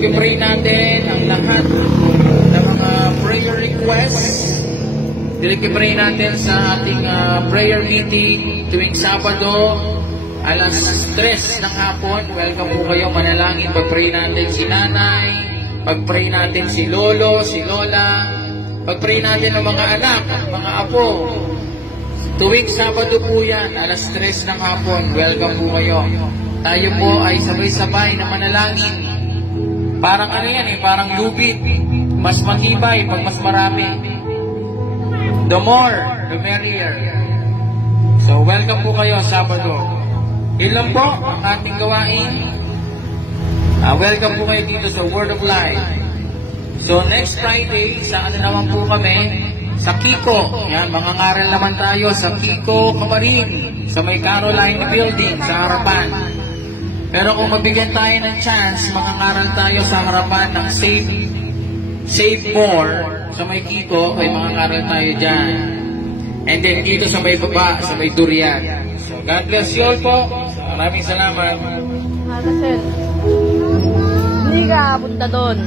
Pinag-pray natin ang lahat ng mga prayer requests. Pinag-pray natin sa ating prayer meeting tuwing Sabado, alas 3 ng hapon. Welcome po kayo, manalangin. Pag-pray natin si nanay, pag-pray natin si lolo, si lola, pag-pray natin ng mga anak, mga apo. Tuwing Sabado po yan, alas 3 ng hapon. Welcome po kayo. Tayo po ay sabay-sabay na manalangin. Parang ano yan parang lubid. Mas matibay pag mas marami. The more, the merrier. So, welcome po kayo Sabado. Ilan po ang ating gawain. Welcome po kayo dito sa Word of Life. So, next Friday, sa ano naman po kami? Sa Kiko. Yan, mga ngaral naman tayo sa Kiko, Kamarin. Sa may Caroline Building, sa harapan. Pero kung mabigyan tayo ng chance, mga ngaral tayo sa harapan ng Save More. Sa may Kiko, ay mga ngaral tayo dyan. And then dito sa may baba, sa may Durian. So, God bless you all po. Maraming salamat. Hindi ka punta doon.